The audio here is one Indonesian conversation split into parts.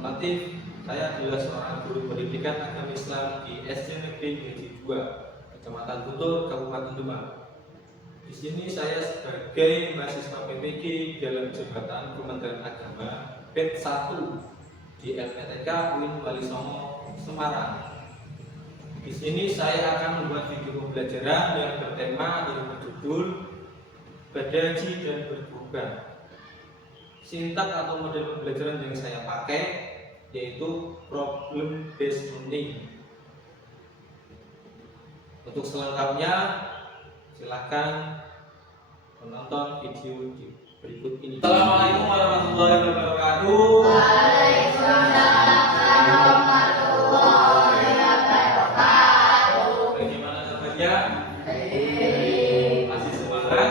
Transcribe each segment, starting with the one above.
Latif. Saya adalah seorang guru pendidikan agama Islam di SD Negeri Negeri 2, Kecamatan Butur, Kabupaten Demak. Di sini saya sebagai mahasiswa PPG dalam jabatan Kementerian Agama BED 1 di LPTK UIN Walisongo, Semarang. Di sini saya akan membuat video pembelajaran yang bertema yang berjudul Badaji dan Berkurban. Sintak atau model pembelajaran yang saya pakai yaitu problem based learning. Untuk selengkapnya silahkan menonton video berikut ini. Assalamualaikum warahmatullahi wabarakatuh. Waalaikumsalam warahmatullahi wabarakatuh. Bagaimana kabarnya? Baik. Masih semangat?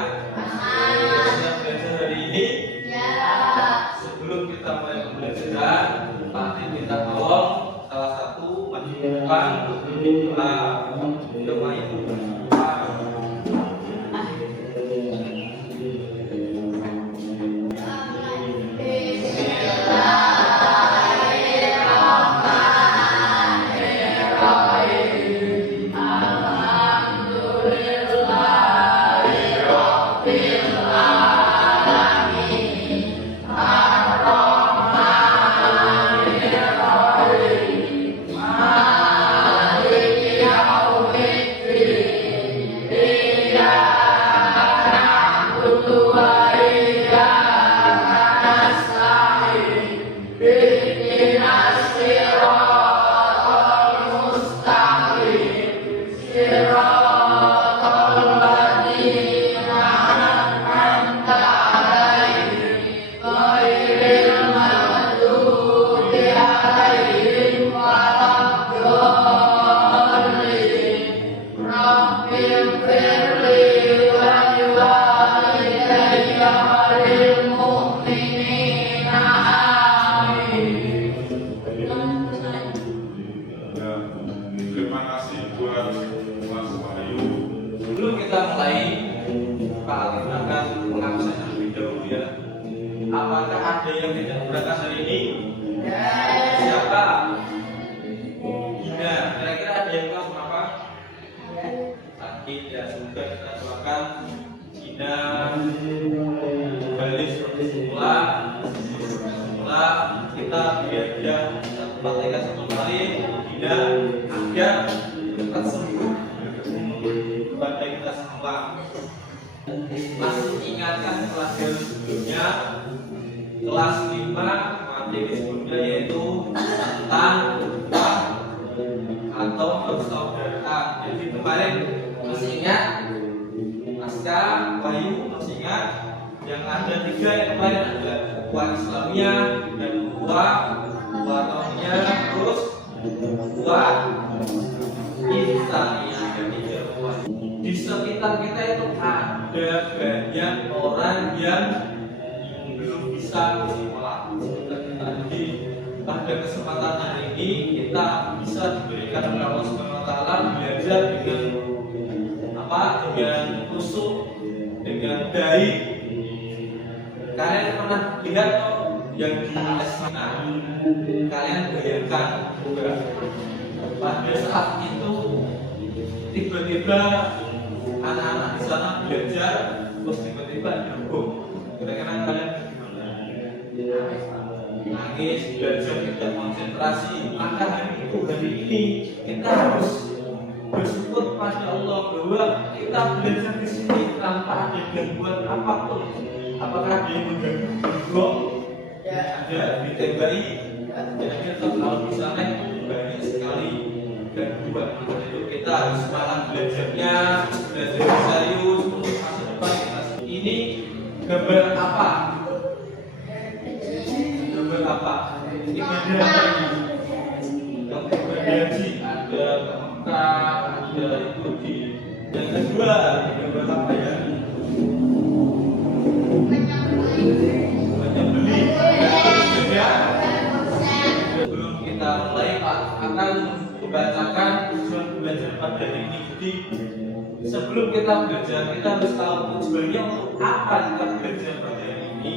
Siap belajar hari ini? Ya. Sebelum kita mulai pembelajaran, pasti minta tolong salah satu maju ke depan untuk berdoa. Doa itu berdoa. Terima kasih buat Mas Wahyu. Sebelum kita mulai, Pak Alif akan mengabsen terlebih dahulu ya. Apakah ada yang tidak berangkat hari ini? Siapa? Gina. Kira-kira ada yang kelas berapa? Sakit ya, semoga kita doakan Gina kembali seperti semula. Kita biar dia tempat mereka kembali. Gina agar cepat sembuh. Pada kita semua masih ingatkan pelajaran sebelumnya kelas 5 materi sebelumnya yaitu tentang uang atau persaudaraan. Jadi kemarin masih ingat Aska, Bayu masih ingat yang ada 3 yang kemarin ada uang Islamnya dan uang tahunnya, terus uang Islamnya. Di sekitar kita itu ada banyak orang yang belum bisa bersekolah. Jadi pada kesempatan hari ini kita bisa diberikan oleh Allah Subhanahu Wa Taala belajar dengan khusyuk, dengan baik. Kalian pernah lihat yang di SMA? Kalian bayangkan pada saat itu tiba-tiba anak-anak di sana belajar, terus tiba-tiba nyambung. Kira-kira kalian bagaimana? Nangis, belajar tidak konsentrasi. Maka hari ini kita harus bersyukur pada Allah bahwa kita belajar di sini tanpa ada gangguan apapun. Apakah ada yang mengganggu? Ada, ditembaki. Jadi kalau di sana itu banyak sekali gangguan. Itu kita harus semangat belajarnya, belajar serius untuk masa depan kita. Ini gambar apa? Gambar apa? Ini bendera apa ini? Gambar haji, ada Mekah, ada itu di. Yang kedua, gambar apa ya? Banyak beli. Ya. Sebelum kita mulai, Pak akan membacakan tujuan belajar pada hari ini. Jadi sebelum kita belajar, kita harus tahu tujuannya untuk apa kita belajar pada hari ini.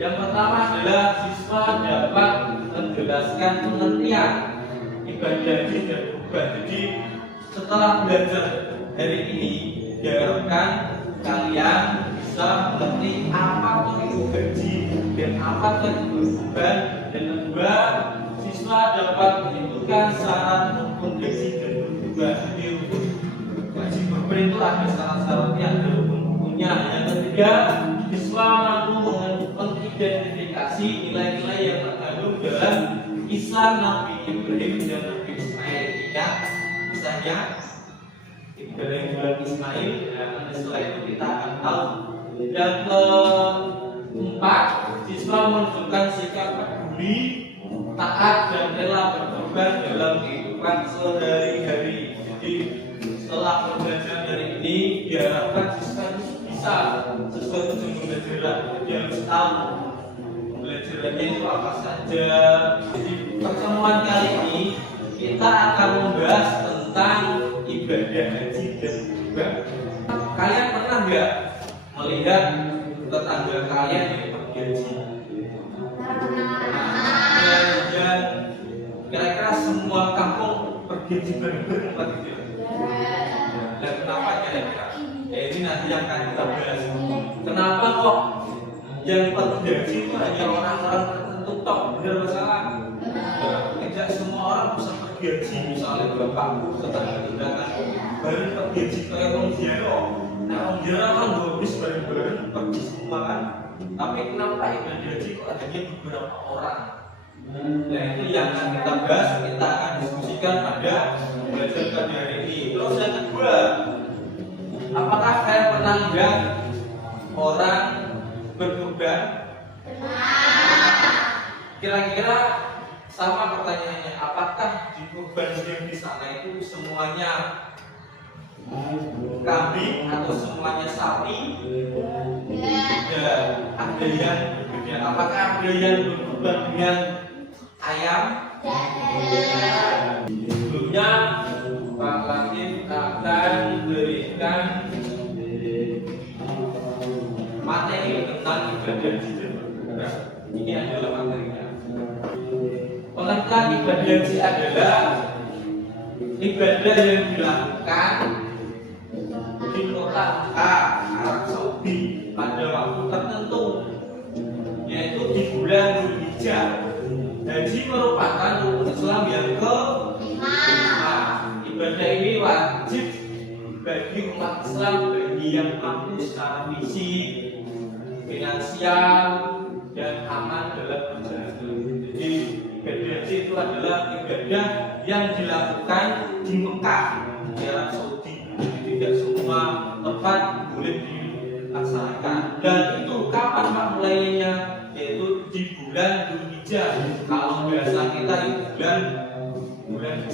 Yang pertama adalah siswa dapat menjelaskan pengertian ibadah haji dan kurban. Jadi setelah belajar hari ini, diharapkan kalian bisa mengerti apa itu haji dan apa itu kurban, dan kedua siswa dapat menentukan syarat rukun haji dan kurban. Jadi untuk haji kurban itu ada syarat-syaratnya, ada rukun-rukunnya. Yang ketiga, siswa mampu mengidentifikasi nilai-nilai yang terkandung dalam kisah Nabi Ibrahim dan Nabi Ismail. Ya, misalnya Ibrahim dan Ismail. Nah, setelah itu kita akan tahu. Yang keempat, siswa menunjukkan sikap peduli, taat dan rela berkorban dalam kehidupan sehari-hari. Jadi setelah pembelajaran hari ini, diharapkan siswa bisa sesuai tujuan pembelajaran. Jadi harus tahu pembelajarannya itu apa saja. Jadi pertemuan kali ini kita akan membahas tentang ibadah haji dan kurban. Kalian pernah nggak melihat tetangga kalian yang pergi haji? Dan kira-kira semua kampung pergi haji bareng-bareng apa gitu? Dan kenapa kira-kira? Ini nanti yang akan kita bahas. Kenapa kok yang pergi haji itu hanya orang-orang tertentu tok? Benar atau salah? Tidak semua orang bisa pergi haji. Misalnya bapakku, tetangga kan bareng pergi haji kayak orang ziarah. Nah, orang ziarah kan habis bareng-bareng pergi semua kan. Tapi kenapa ibadah haji kok adanya beberapa orang? Nah, itu yang akan kita bahas, kita akan diskusikan pada pembelajaran pada hari ini. Terus yang kedua, apakah kalian pernah lihat orang berkurban? Kira-kira sama pertanyaannya, apakah di kurban yang di sana itu semuanya kambing atau semuanya sapi? Ya, ada yang berbeda. Apakah ada yang berkurban dengan ayam? Sebelumnya Pak Latif akan berikan materi tentang ibadah haji dan kurban. Ini adalah materinya. Pengertian ibadah haji adalah ibadah yang dilakukan di kota Mekah, Arab Saudi pada waktu tertentu, yaitu di bulan Dzulhijjah. Haji merupakan rukun Islam yang kelima. Ibadah ini wajib bagi umat Islam, bagi yang mampu secara fisik, finansial, dan aman dalam perjalanan. Jadi ibadah haji itu adalah ibadah yang dilakukan di Mekah, di Arab Saudi. Jadi tidak semua tempat boleh dilaksanakan. Dan itu kapan Pak mulainya? Yaitu di bulan Dzulhijjah. Kalau biasa kita itu bulan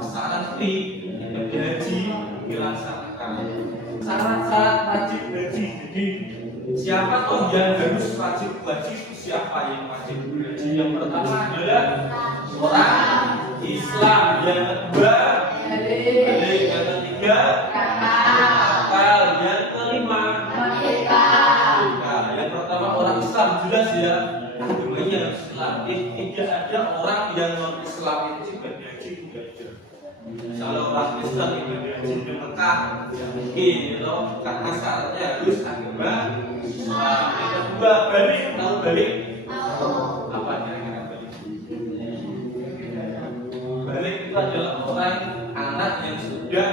besaran di ibadah haji dilaksanakan. Syarat-syarat wajib haji. Jadi siapa toh yang harus wajib haji? Siapa yang wajib haji? Yang pertama adalah orang Islam, yang kedua balik, yang ketiga akal, yang kelima yang pertama orang Islam, jelas ya agamanya Islam. Tidak ada orang yang non Islam itu ibadah haji tidak ada. Kalau orang Islam ibadah haji di Mekah ya mungkin gitu, karena syaratnya harus agama Islam. Yang kedua balik, tahu balik? Apa kira-kira balik? Balik itu adalah orang anak yang sudah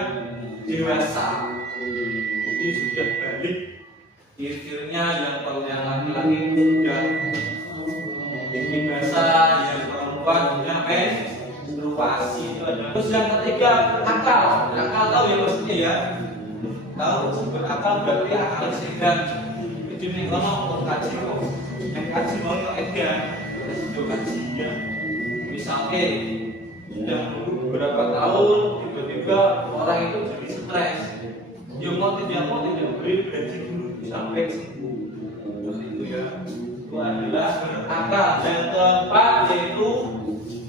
dewasa, jadi sudah balik. Ciri-cirinya yang kalau yang laki-laki sudah dewasa, yang perempuan sudah menstruasi. Itu adalah. Terus yang ketiga akal. Akal tahu ya maksudnya ya? Tahu berakal berarti akal sehat. Jadi nih kalau kaji kok, yang kaji mau edan, itu kajinya. Misalnya sudah beberapa tahun tiba-tiba orang itu jadi stres. Dia mau tidak beri gaji dulu sampai sembuh. Terus itu ya, itu adalah akal. Yang keempat yaitu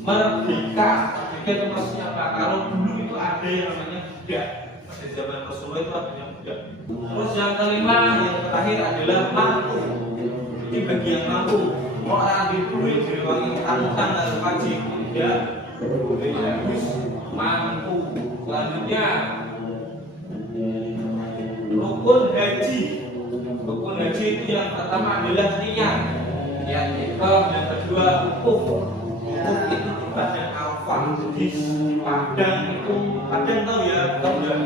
merdeka. Merdeka itu maksudnya apa? Kalau dulu itu ada yang namanya budak. Pada zaman Rasulullah itu ada yang budak. Terus yang kelima, yang terakhir adalah mampu. Jadi bagi yang mampu, orang dibuat direwangi tamukan dan wajib tidak boleh harus mampu. Selanjutnya rukun haji. Rukun haji itu yang pertama adalah niat ihram, yang kedua wukuf. Wukuf itu di padang Arafah. Jadi padang itu padang tahu ya, tahu nggak?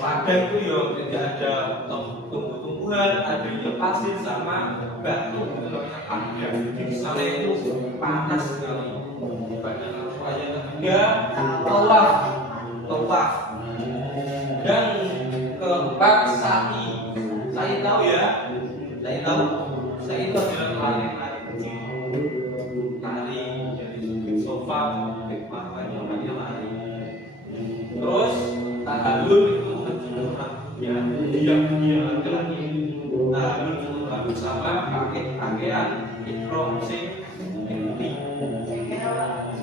Padang itu ya tidak ada tumbuh-tumbuhan, adanya pasir sama batu itu namanya padang. Jadi di sana itu panas sekali. Padang Arafah. Yang ketiga tawaf. Dan keempat sa'i. Sa'i tahu ya? Sa'i tahu? Sa'i itu adalah lari kecil. Lari dari sofa ke makanya namanya lari. Terus tahallul itu ya diam laki-laki. Tahallul itu bersama pakai pakaian ihram sing putih.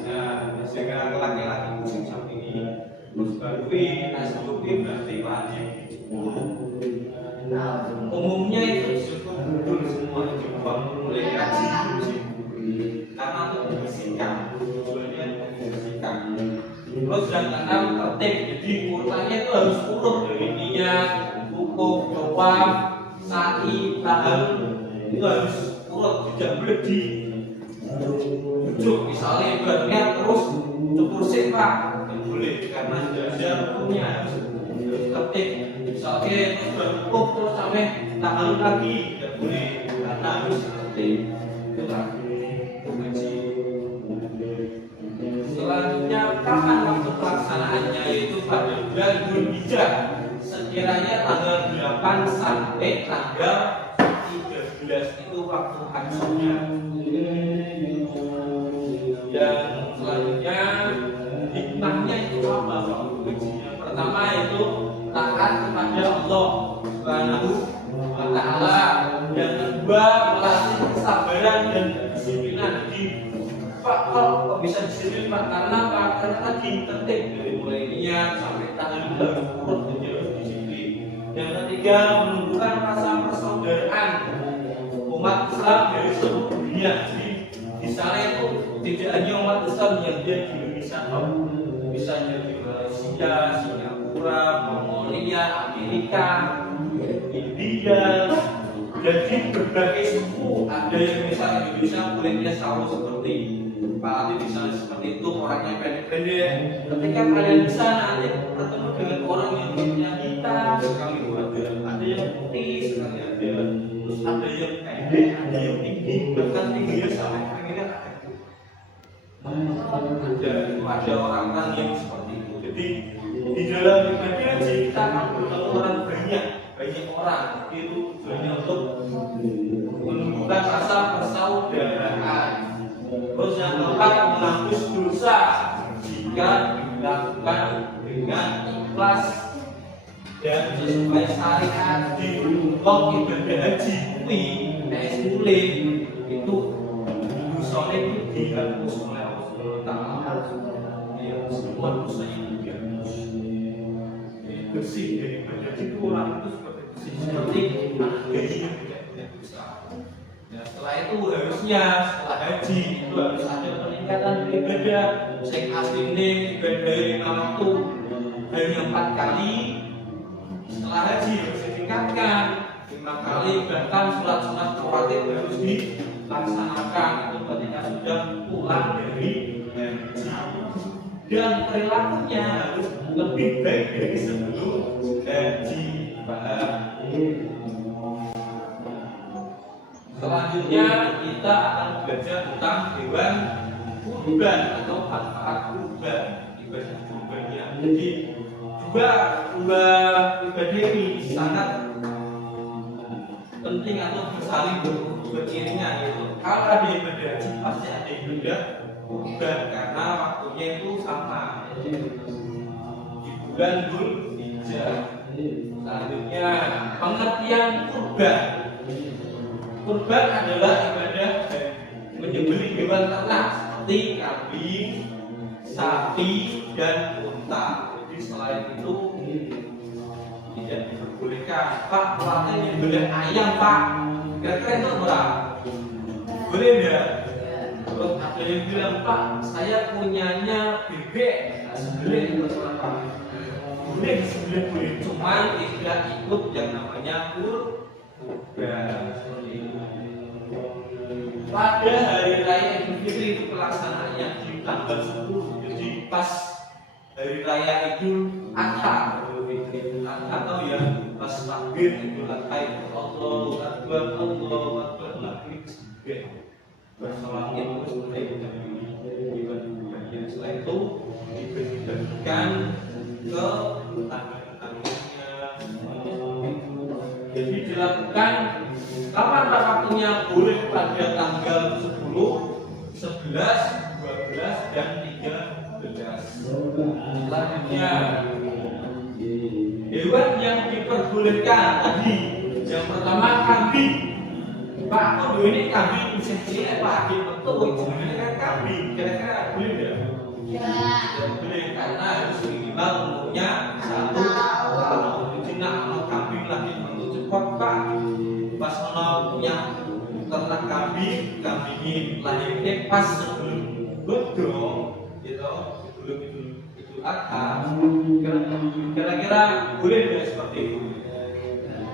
Nah, sehingga laki-laki musim samping ini terus barui asbuki berarti wajib dicukur. Umumnya itu cukup betul semua dibuang mulai gaji musim karena untuk membersihkan, tujuannya membersihkan. Terus yang keenam tertib, jadi urutannya itu harus urut dari niat, wukuf, tawaf, sa'i, tahallul itu harus urut, tidak boleh di ujuk. Misalnya berniat terus cukur sih pak, tidak boleh karena sudah ada hukumnya, harus tertib. Misalnya terus berwukuf terus sampai tahallul lagi tidak boleh karena harus tertib. Itulah haji. Selanjutnya kapan waktu pelaksanaannya, yaitu pada bulan Dzulhijjah sekiranya tanggal 8 sampai tanggal 13 itu waktu hajinya. Yang selanjutnya hikmahnya itu apa waktu hajinya? Pertama itu taat kepada Allah Subhanahu wa Ta'ala. Yang kedua melatih kesabaran dan kedisiplinan. Jadi Pak kok bisa disiplin Pak? Karena apa? Karena tadi tertib dari mulai niat sampai tahallul harus urut menjadi disiplin. Yang ketiga menumbuhkan rasa persaudaraan umat Islam dari seluruh dunia. Jadi di sana itu tidak hanya umat Islam yang dia di Indonesia, misalnya di Malaysia, Singapura, Mongolia, Amerika, India. Jadi berbagai suku, ada yang misalnya di Indonesia kulitnya sawo seperti Pak Ati, misalnya seperti itu, orangnya pendek-pendek. Ketika kalian di sana nanti bertemu dengan orang yang kulitnya hitam sekali, ada yang putih sekali, terus ada yang pendek, ada yang tinggi, bahkan tingginya sampai pengennya ada orang-orang yang seperti itu. Jadi di dalam ibadah haji kita akan bertemu orang banyak orang, itu tujuannya untuk menumbuhkan rasa persaudaraan. Terus yang keempat menghapus dosa jika dilakukan dengan ikhlas dan sesuai syariat. Di kok ibadah haji kuwi nek sulit itu dosane itu dihapus oleh Allah Ta'ala. Ya, semua dosa itu dihapus. Bersih dari ibadah itu orang itu seperti anak bayi yang tidak punya dosa. Nah, setelah itu harusnya setelah haji itu harus ada peningkatan ibadah. Sing asline ibadah 5 waktu hanya 4 kali. Setelah haji harus ditingkatkan 5 kali, bahkan sholat-sholat rawatib harus dilaksanakan itu ketika sudah pulang dari haji. Dan perilakunya harus lebih baik dari sebelum haji. Selanjutnya kita akan belajar tentang hewan kurban atau manfaat kurban, ibadah kurbannya. Jadi dua ibadah ini sangat penting atau saling beriringan, yaitu kalau ada ibadah haji pasti ada ibadah kurban karena waktunya itu sama di bulan Dzulhijjah. Selanjutnya pengertian kurban. Kurban adalah ibadah menyembelih hewan ternak seperti kambing, sapi, dan unta. Jadi selain itu tidak diperbolehkan. Pak, pelatih menyembelih ayam Pak. Kira-kira itu berapa? Boleh enggak? Terus ada yang bilang, Pak, saya punyanya bebek, sembelih atau apa? Boleh sembelih boleh, cuman tidak ikut yang namanya kurban. Pada hari raya Idul Fitri itu pelaksanaannya di tanggal 10, jadi pas hari raya Idul Adha. Atau ya pas takbir Idul Adha itu Allahu Akbar, Allahu Akbar, lagi sembelih. Bersolawat terus mulai bagian setelah itu dibagikan ke tetangga-tetangganya. Jadi dilakukan kapan waktunya? Boleh pada tanggal 10, 11, 12 dan 13. Selanjutnya hewan yang diperbolehkan tadi yang pertama kambing. Pak, kok ini kambing cilik Pak, betul ini kan kambing. Kira-kira boleh enggak? Ya, boleh karena harus minimal umurnya 1 tahun. Jadi nak kambing lagi bentuk cepat Pak. Pas punya ternak kambing ini lahirnya pas sebelum bodong, gitu, sebelum itu Adha. Kira-kira boleh nggak seperti itu?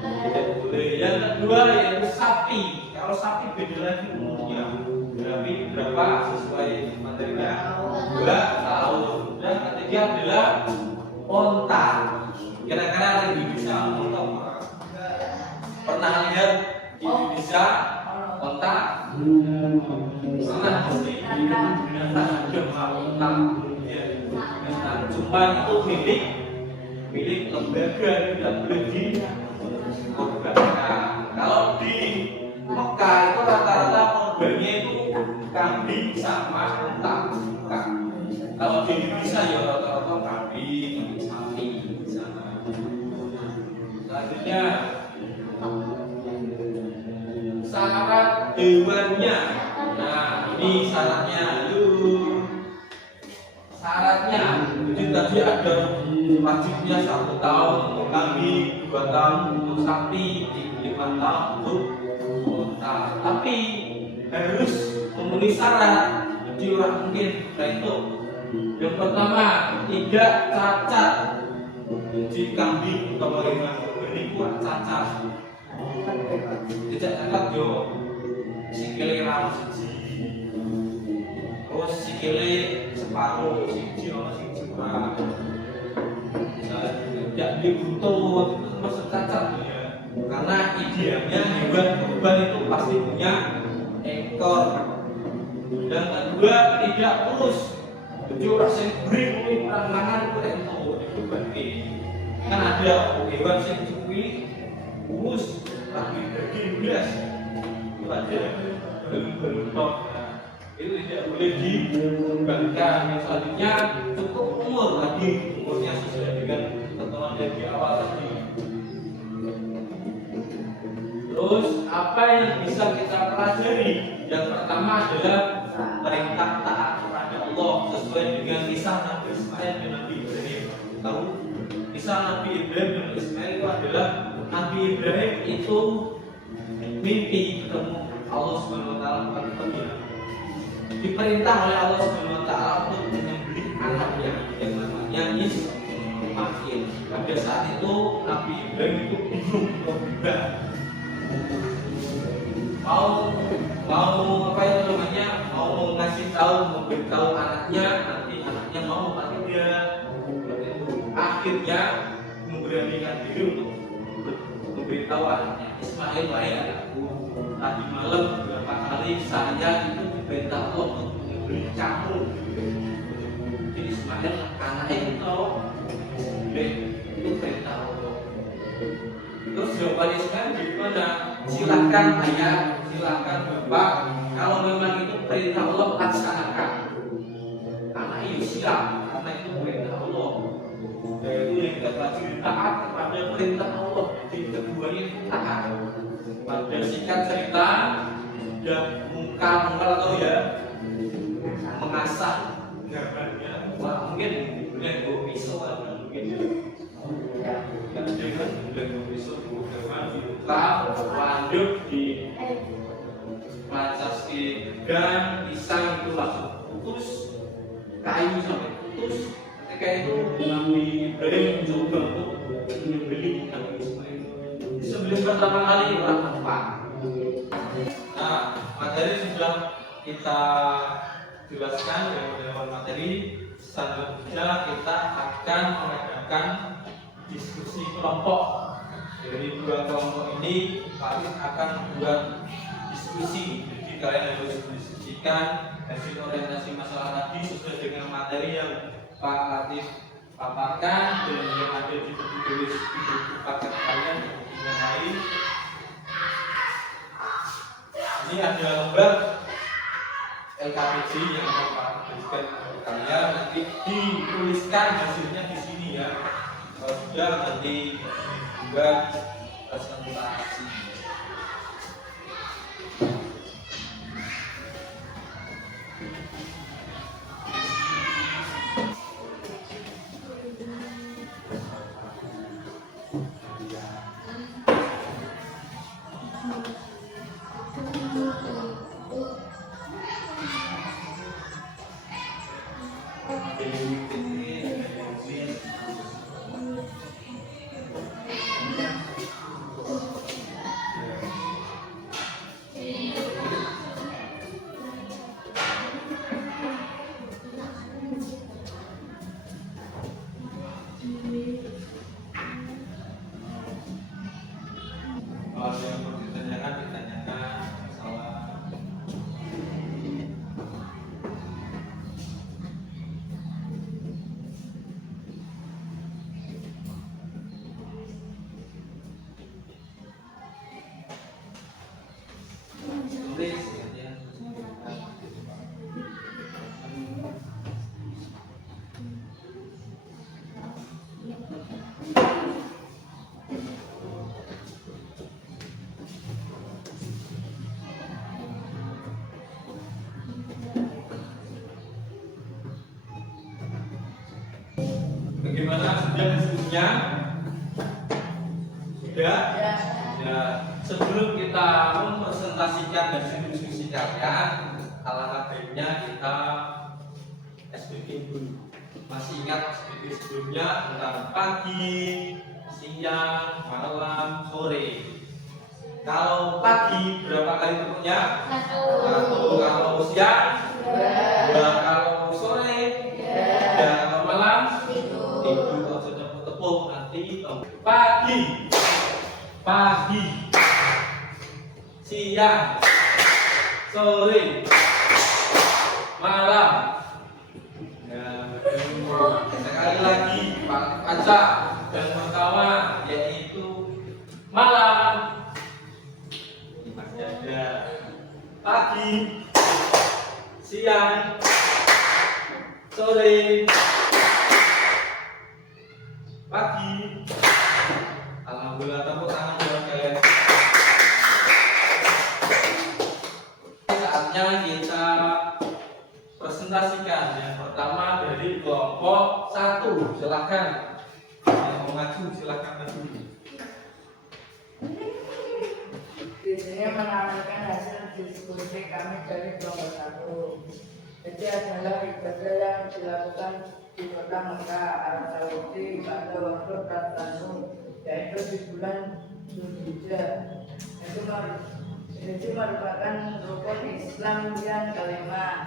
Tidak boleh. Yang kedua yaitu sapi. Kalau sapi beda lagi umurnya. Berapa sesuai materinya? 2 tahun. Dan ketiga adalah onta. Kira-kira yang bisa onta apa? Pernah lihat di Indonesia onta? Pernah pasti. Cuma itu milik lembaga, tidak boleh dikorbankan. Kalau di Mekah itu rata-rata korbannya itu kambing sama onta. Kalau di Indonesia ya rata-rata kambing, sapi sama. Selanjutnya syarat hewannya. Nah, ini syaratnya. Syaratnya jadi tadi ada wajibnya 1 tahun untuk kambing, 2 tahun untuk sapi, 5 tahun untuk onta. Tapi harus memenuhi syarat. Jadi orang mungkin itu. Yang pertama tidak cacat. Jadi kambing atau hewan ini kuat cacat. Tidak cacat yo. Sikile ram siji. Terus sikile separuh siji ono siji kurang. Tidak dibutuh itu termasuk cacat ya. Karena idealnya hewan kurban itu pasti punya ekor. Dan kedua tidak terus. Jadi orang yang beri tangan untuk dikurbankan. Kan ada hewan yang dipilih kurus tapi daging beras. Itu ada belum itu tidak boleh dikurbankan. Selanjutnya cukup umur lagi, umurnya sesuai dengan ketentuan yang di awal tadi. Terus apa yang bisa kita pelajari? Yang pertama adalah perintah taat kepada Allah sesuai dengan kisah Nabi Ismail dan Nabi Ibrahim. Tahu kisah Nabi Ibrahim dan Ismail itu adalah Nabi Ibrahim itu mimpi ketemu Allah Subhanahu Wa Taala diperintah oleh Allah Subhanahu Wa Taala untuk menyembelih anaknya yang namanya Ismail. Pada saat itu Nabi Ibrahim itu bingung mau apa itu namanya, mau ngasih tahu, memberitahu anaknya, nanti anaknya mau apa tidak. Akhirnya memberanikan diri untuk memberitahu anaknya, Ismail, wahai anakku, tadi malam beberapa kali saya itu diperintah Allah untuk memberi kamu. Jadi Ismail anaknya itu tahu, itu perintah Allah. Terus jawaban Ismail gimana? Silakan ayah, silakan bapak, kalau memang itu perintah Allah laksanakan. Anak itu siap, karena itu perintah Allah. Yaitu yang terwajib taat kepada perintah Allah. Jadi keduanya taat. Pada singkat cerita, sudah mungkal atau ya mengasah gambarnya. Wah, mungkin boleh bawa pisau atau mungkin dan dengan boleh bawa pisau gambar dibuka, lanjut di pelacas di dan pisang itu langsung putus, kayu sampai putus. Ketika itu Nabi Ibrahim mencoba untuk menyembelih Nabi Ismail. Disembelih pertama kali orang apa? Nah, materi sudah kita jelaskan dari beberapa materi. Selanjutnya kita akan mengadakan diskusi kelompok. Dari dua kelompok ini kalian akan membuat diskusi. Jadi kalian harus mendiskusikan hasil orientasi masalah tadi sesuai dengan materi yang Pak Latif paparkan dan yang ada di buku tulis di buku paket kalian di buku yang lain. Ini ada lembar LKPJ yang akan Pak berikan kepada kalian. Nanti dituliskan hasilnya di sini ya. Kalau sudah nanti dibuat presentasi. Kalau yang mau ditanyakan, masalah tulis ya. Bagaimana sudah diskusinya? Sudah? Ya. Sebelum kita mempresentasikan hasil diskusi kalian, alangkah baiknya kita SPP dulu. Masih ingat SPP sebelumnya tentang pagi, siang, malam, sore. Kalau pagi berapa kali bentuknya? Satu. Kalau siang? Dua. Kalau sore? Tiga. Kalau malam? Tidur. Kalau sudah tepuk nanti pagi, siang, sore, malam. Nah, sekali lagi Pak Kaca dan kawan yaitu malam. Masih ada pagi, siang, sore, pagi. Alhamdulillah, tepuk tangan buat kalian. Saatnya kita presentasikan. Yang pertama dari kelompok 1. Silakan. Yang mau maju silakan maju. Di sini menampilkan hasil diskusi kami dari kelompok 1. Jadi adalah ibadah yang dilakukan di kota Mekah, Arab Saudi pada waktu Ramadhan, yaitu di bulan Zulhijjah. Itu merupakan rukun Islam yang kelima.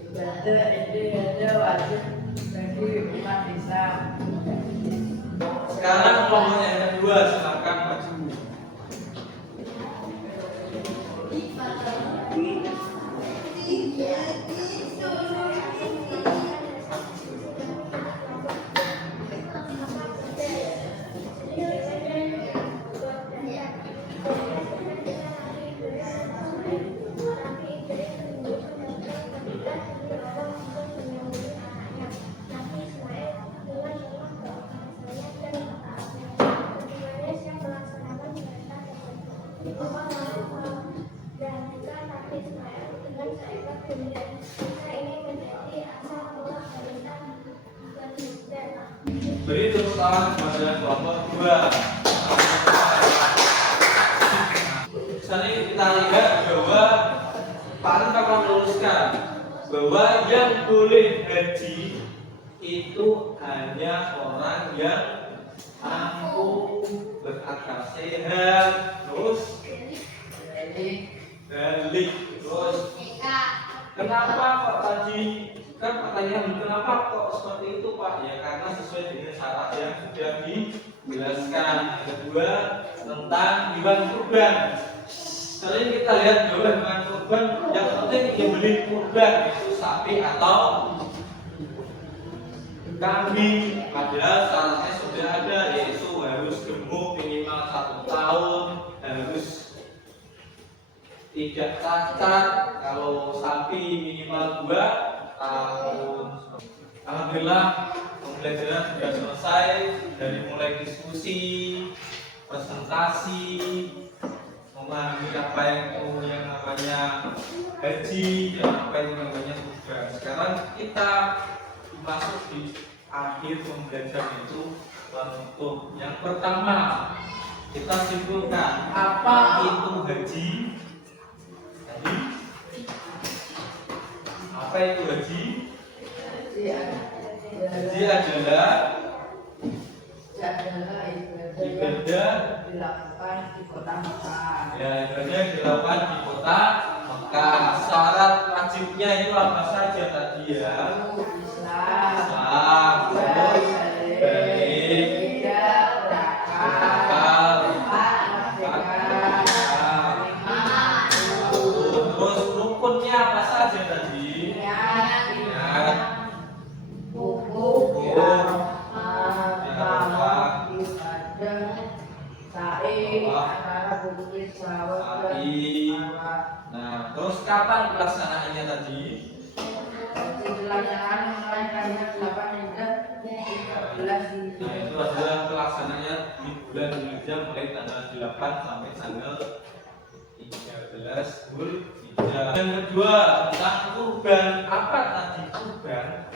Ibadah ini ada wajib bagi umat Islam. Sekarang kelompok yang kedua silakan maju. Beri tepuk tangan kepada kelompok 2. Sekarang kita lihat bahwa Pak tuliskan bahwa yang boleh haji itu hanya orang yang mampu, berakal sehat, terus balik, terus kenapa kok tadi kan pertanyaan kenapa kok seperti itu Pak? Ya karena sesuai dengan syarat yang sudah dijelaskan. Yang kedua tentang hewan kurban. Kali ini kita lihat dulu hewan kurban. Yang penting dibeli kurban itu sapi atau kambing. Padahal syaratnya sudah ada, yaitu harus gemuk minimal 1 tahun, harus tidak cacat, kalau sapi minimal 2 tahun. Alhamdulillah pembelajaran sudah selesai, dari mulai diskusi, presentasi, memahami apa itu yang namanya haji dan apa itu namanya kurban. Sekarang kita masuk di akhir pembelajaran itu untuk yang pertama kita simpulkan apa itu haji. Apa itu haji? Haji adalah ibadah dilakukan di kota Mekah. Ya, ibadah dilakukan di kota Mekah. Syarat wajibnya itu apa saja tadi ya? Islam, Terus balik, akal, terus rukunnya apa saja tadi? Niat, nah, terus kapan pelaksanaannya tadi? Nah, itu adalah pelaksanaannya di bulan Dzulhijjah mulai tanggal 8 sampai tanggal 13 Dzulhijjah. Yang kedua tentang kurban. Apa tadi kurban?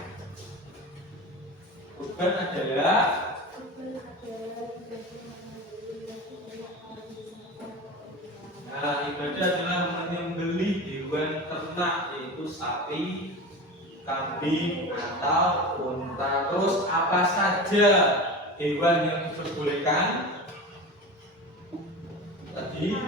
Kurban adalah ibadah adalah menyembelih hewan ternak, yaitu sapi, kambing atau unta. Terus apa saja hewan yang diperbolehkan? Tadi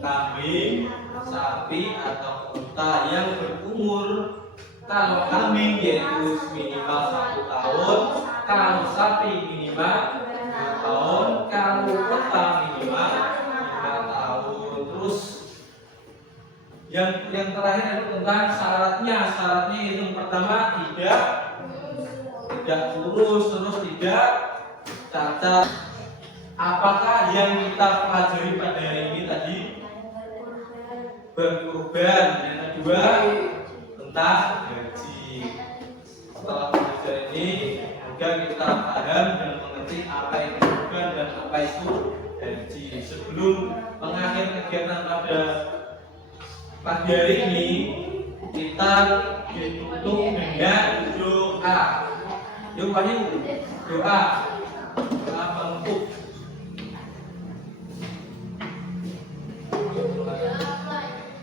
kambing, sapi atau unta yang berumur. Kalau kambing yaitu minimal 1 tahun, kalau sapi minimal 2 tahun, kalau unta minimal 5 tahun. Terus yang terakhir itu tentang syaratnya. Syaratnya itu pertama tidak kurus, terus tidak cacat. Apakah yang kita pelajari pada hari ini tadi? Berkurban. Yang kedua tentang haji. Setelah belajar ini, semoga kita paham dan mengerti apa itu kurban dan apa itu haji. Sebelum mengakhiri kegiatan pada pagi hari ini, kita ditutup dengan doa. Yuk Wahyu, doa penutup.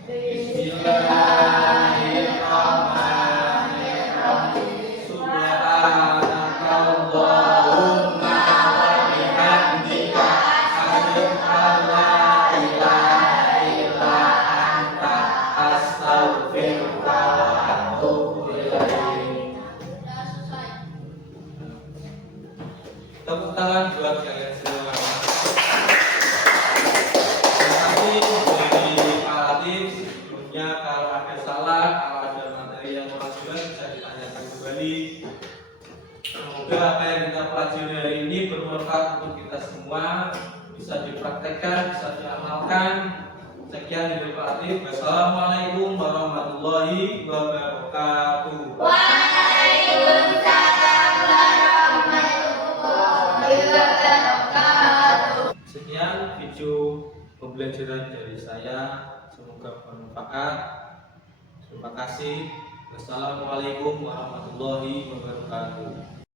Bismillahirrahmanirrahim. Subhanakallahumma wa bihamdika asyhadu an la ilaha illa anta astaghfiruka wa atubu ilaik. Tepuk tangan buat kalian semua. Terima kasih dari Pak Latif. Sebelumnya kalau ada salah, kalau ada materi yang kurang jelas bisa ditanyakan kembali. Semoga apa yang kita pelajari hari ini bermanfaat untuk kita semua, bisa dipraktekkan, bisa diamalkan. Sekian dari Pak Latif. Wassalamualaikum warahmatullahi wabarakatuh. Sekian video pembelajaran dari saya, semoga bermanfaat. Terima kasih. Wassalamualaikum warahmatullahi wabarakatuh.